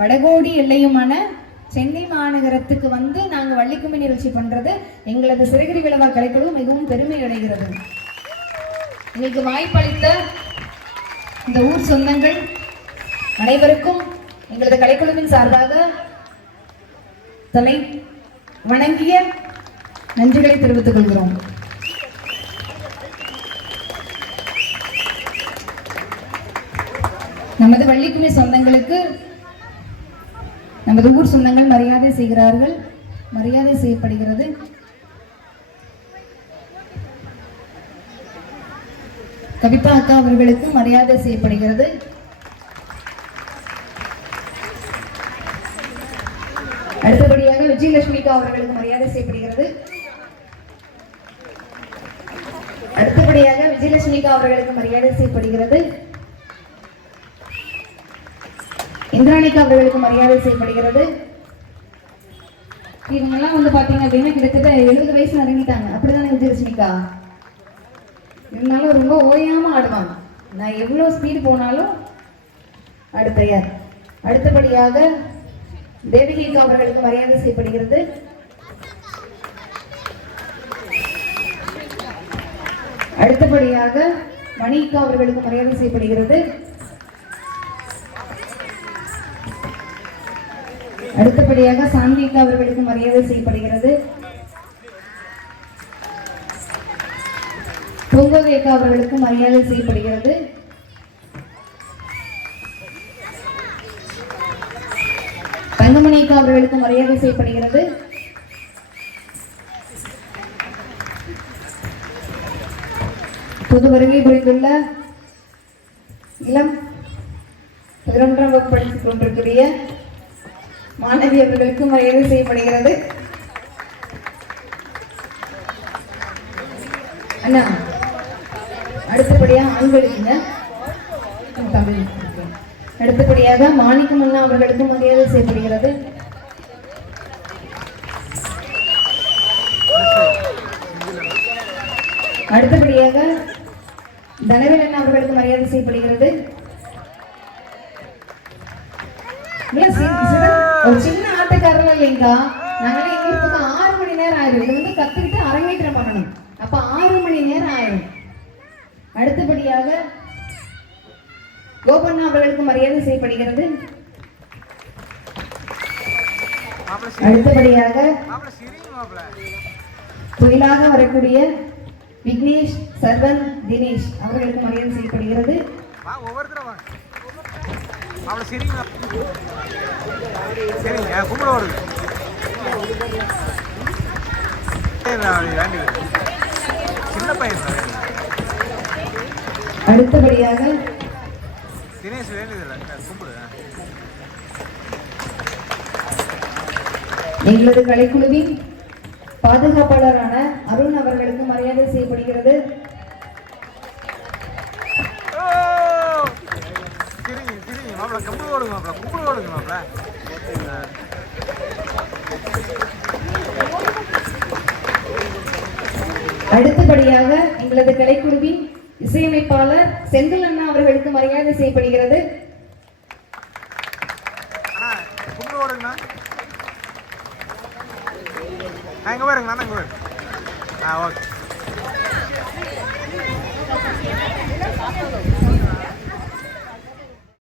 வடகோடி எல்லையுமான சென்னை மாநகரத்துக்கு வந்து நாங்கள் வள்ளிக்கும்மி நிகழ்ச்சி பண்ணுறது எங்களது சிறகிரி விழா கலைக்குழு மிகவும் பெருமை அடைகிறது. எங்களுக்கு வாய்ப்பளித்த இந்த ஊர் சொந்தங்கள் அனைவருக்கும் எங்களது கலைக்குழுவின் சார்பாக தலை வணங்கிய நன்றிகளை தெரிவித்துக் கொள்கிறோம். நமது வள்ளிக்குமி சொந்தங்களுக்கு நமது ஊர் சொந்தங்கள் மரியாதை செய்கிறார்கள். மரியாதை செய்யப்படுகிறது. கவிதா அக்கா அவர்களுக்கு மரியாதை செய்யப்படுகிறது. அடுத்தபடியாக விஜயலட்சுமிகா அவர்களுக்கு மரியாதை செய்யப்படுகிறது. அடுத்தபடியாக விஜயலட்சுமிகா அவர்களுக்கு மரியாதை செய்யப்படுகிறது. இந்திராணிக்கு அவர்களுக்கு மரியாதை செய்யப்படுகிறது. இவங்கெல்லாம் வந்து பார்த்தீங்க அப்படின்னா கிட்டத்தட்ட எழுபது வயசு நிறங்கிட்டாங்க அப்படிதானே விஜயலட்சுமிக்கா இருந்தாலும் ரொம்ப ஓயாம ஆடுவாங்க. நான் எவ்வளவு ஸ்பீடு போனாலும் ஆடு தயார். அடுத்தபடியாக தேவகிகா அவர்களுக்கு மரியாதை செய்யப்படுகிறது. அடுத்தபடியாக மணிகா அவர்களுக்கு மரியாதை செய்யப்படுகிறது. அடுத்தபடியாக சாந்திகா அவர்களுக்கு மரியாதை செய்யப்படுகிறது. பொங்கவேகா அவர்களுக்கு மரியாதை செய்யப்படுகிறது. தங்கமணிக்கா அவர்களுக்கு மரியாதை செய்யப்படுகிறது. புது வருகை புரிந்துள்ள இளம் பதினொன்றாம் வகுப்பு படித்துக் கொண்டிருக்கிற மாணவி அவர்களுக்கு மரியாதை செய்யப்படுகிறது. அண்ணா அடுத்தபடியா ஆண்களுக்குங்க தமிழ் அடுத்தபடியாக மாணிக்கம் அண்ணா அவர்களுக்கு மரியாதை செய்யப்படுகிறது. அடுத்தபடியாக தனவேல் அண்ணா அவர்களுக்கு மரியாதை செய்யப்படுகிறது. ஒரு சின்ன ஆட்டக்காரர்கள் இல்லைங்கா. நாங்களாம் எங்களுக்கு ஆறு மணி நேரம் ஆயிரும். இது வந்து கத்துக்கிட்டு அரங்கேற்றம் பண்ணணும். அப்ப ஆறு மணி நேரம் ஆயிரும். அடுத்தபடியாக கோபண்ணா அவர்களுக்கு மரியாதை செய்யப்படுகிறது. அடுத்தபடியாக மாப்பிள்ள புயலாக வரக்கூடிய விக்னேஷ் சர்வன் தினேஷ் அவர்களுக்கு மரியாதை செய்யப்படுகிறது. மாப்பிள்ள சிரிங்க. சரிங்க கும்பிட வருது சின்ன பையன். அடுத்தபடியாக தினேஷ் வேண்டியதில்லை. கும்பிடு. எங்களது கலைக்குழுவின் பாதுகாப்பாளரான அருண் அவர்களுக்கு மரியாதை செய்யப்படுகிறது. மாப்பிள கும்பிடு ஓடுங்க மாப்பிள கும்பிடு ஓடுங்க மாப்பிள அடுத்தபடியாக எங்களது கலைக்குழுவி இசையமைப்பாளர் செந்தில் அண்ணா அவர்களுக்கு மரியாதை செய்யப்படுகிறது. அங்கே பாருங்க நான் அங்கே ஓகே.